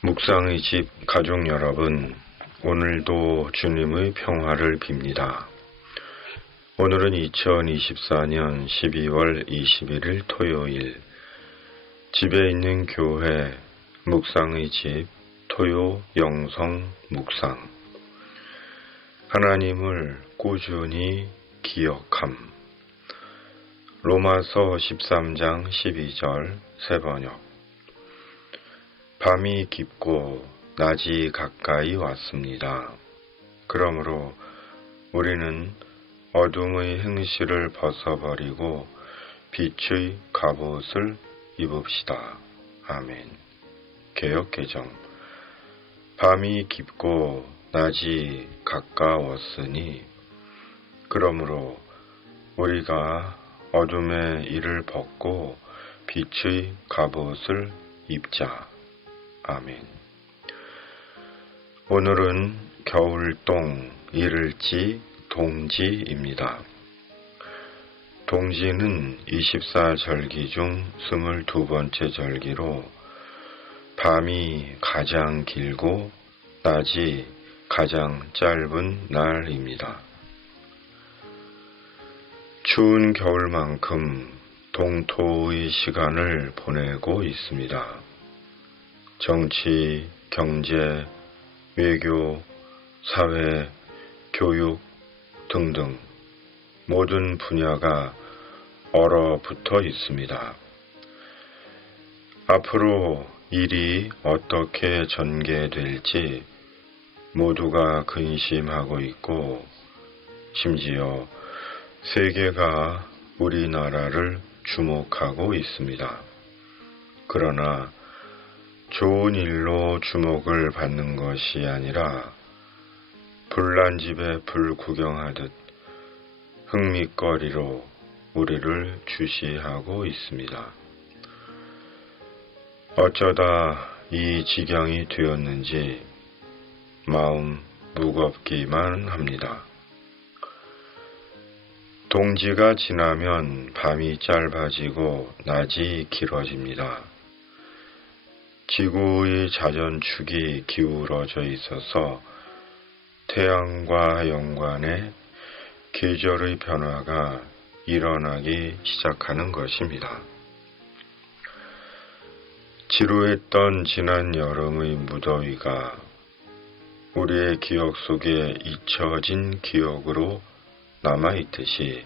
묵상의 집 가족 여러분, 오늘도 주님의 평화를 빕니다. 오늘은 2024년 12월 21일 토요일, 집에 있는 교회 묵상의 집 토요 영성 묵상. 하나님을 꾸준히 기억함. 로마서 13장 12절 세번역. 밤이 깊고 낮이 가까이 왔습니다. 그러므로 우리는 어둠의 행실을 벗어버리고 빛의 갑옷을 입읍시다. 아멘. 개혁개정 밤이 깊고 낮이 가까웠으니 그러므로 우리가 어둠의 일을 벗고 빛의 갑옷을 입자. 아멘. 오늘은 겨울동 이를지 동지입니다. 동지는 24절기 중 22번째 절기로 밤이 가장 길고 낮이 가장 짧은 날입니다. 추운 겨울만큼 동토의 시간을 보내고 있습니다. 정치, 경제, 외교, 사회, 교육 등등 모든 분야가 얼어붙어 있습니다. 앞으로 일이 어떻게 전개될지 모두가 근심하고 있고 심지어 세계가 우리나라를 주목하고 있습니다. 그러나 좋은 일로 주목을 받는 것이 아니라 불난 집에 불 구경하듯 흥미거리로 우리를 주시하고 있습니다. 어쩌다 이 지경이 되었는지 마음 무겁기만 합니다. 동지가 지나면 밤이 짧아지고 낮이 길어집니다. 지구의 자전축이 기울어져 있어서 태양과 연관해 계절의 변화가 일어나기 시작하는 것입니다. 지루했던 지난 여름의 무더위가 우리의 기억 속에 잊혀진 기억으로 남아있듯이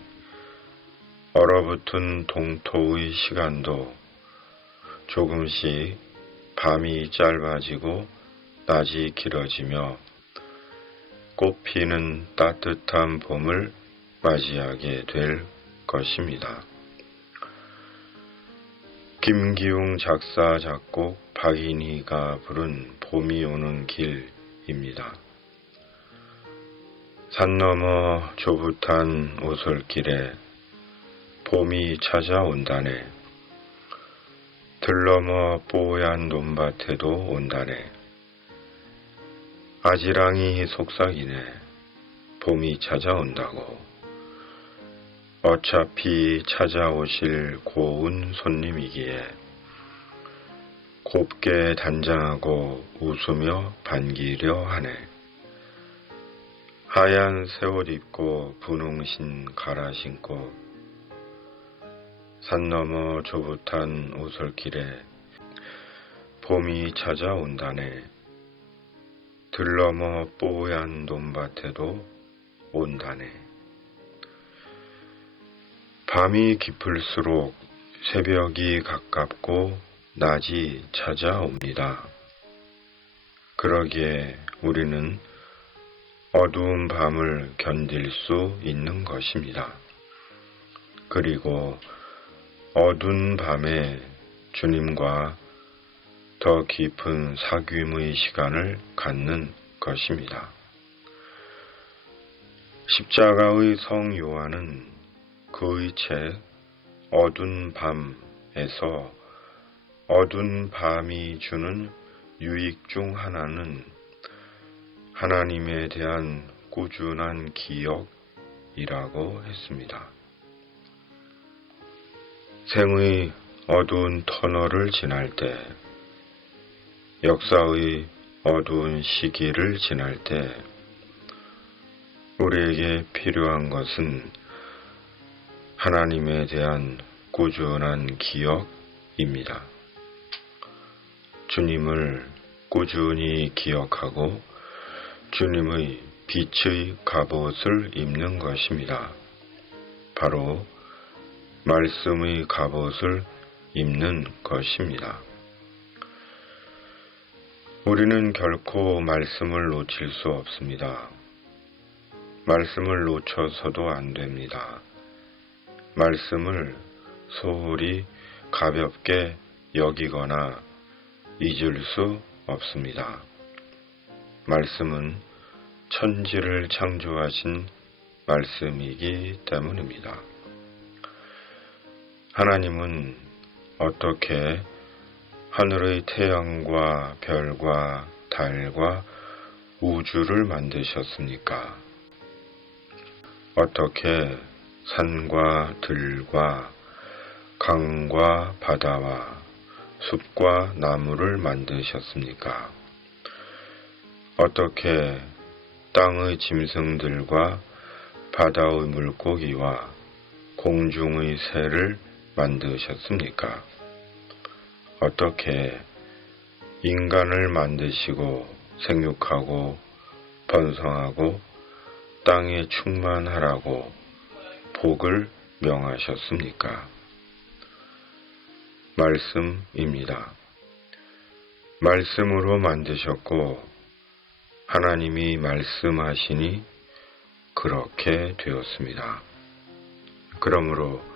얼어붙은 동토의 시간도 조금씩 밤이 짧아지고 낮이 길어지며 꽃 피는 따뜻한 봄을 맞이하게 될 것입니다. 김기웅 작사 작곡 박인희가 부른 봄이 오는 길입니다. 산 너머 조붓한 오솔길에 봄이 찾아온다네. 들러머 뽀얀 논밭에도 온다네. 아지랑이 속삭이네. 봄이 찾아온다고. 어차피 찾아오실 고운 손님이기에 곱게 단장하고 웃으며 반기려 하네. 하얀 새옷 입고 분홍신 갈아 신고 산 너머 조붓한 오솔길에 봄이 찾아온다네. 들러머 뽀얀 논밭에도 온다네. 밤이 깊을수록 새벽이 가깝고 낮이 찾아옵니다. 그러기에 우리는 어두운 밤을 견딜 수 있는 것입니다. 그리고 어두운 밤에 주님과 더 깊은 사귐의 시간을 갖는 것입니다. 십자가의 성 요한은 그의 책 어두운 밤에서 어두운 밤이 주는 유익 중 하나는 하나님에 대한 꾸준한 기억이라고 했습니다. 생의 어두운 터널을 지날 때 역사의 어두운 시기를 지날 때 우리에게 필요한 것은 하나님에 대한 꾸준한 기억입니다. 주님을 꾸준히 기억하고 주님의 빛의 갑옷을 입는 것입니다. 바로 말씀의 갑옷을 입는 것입니다. 우리는 결코 말씀을 놓칠 수 없습니다. 말씀을 놓쳐서도 안 됩니다. 말씀을 소홀히 가볍게 여기거나 잊을 수 없습니다. 말씀은 천지를 창조하신 말씀이기 때문입니다. 하나님은 어떻게 하늘의 태양과 별과 달과 우주를 만드셨습니까? 어떻게 산과 들과 강과 바다와 숲과 나무를 만드셨습니까? 어떻게 땅의 짐승들과 바다의 물고기와 공중의 새를 만드셨습니까? 어떻게 인간을 만드시고 생육하고 번성하고 땅에 충만하라고 복을 명하셨습니까? 말씀입니다. 말씀으로 만드셨고 하나님이 말씀하시니 그렇게 되었습니다. 그러므로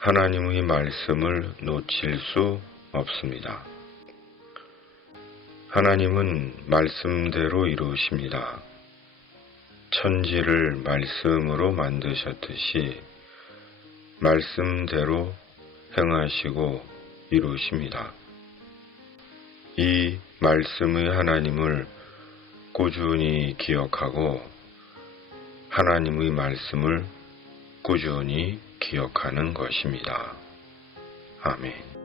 하나님의 말씀을 놓칠 수 없습니다. 하나님은 말씀대로 이루십니다. 천지를 말씀으로 만드셨듯이 말씀대로 행하시고 이루십니다. 이 말씀의 하나님을 꾸준히 기억하고 하나님의 말씀을 꾸준히 기억하는 것입니다. 아멘.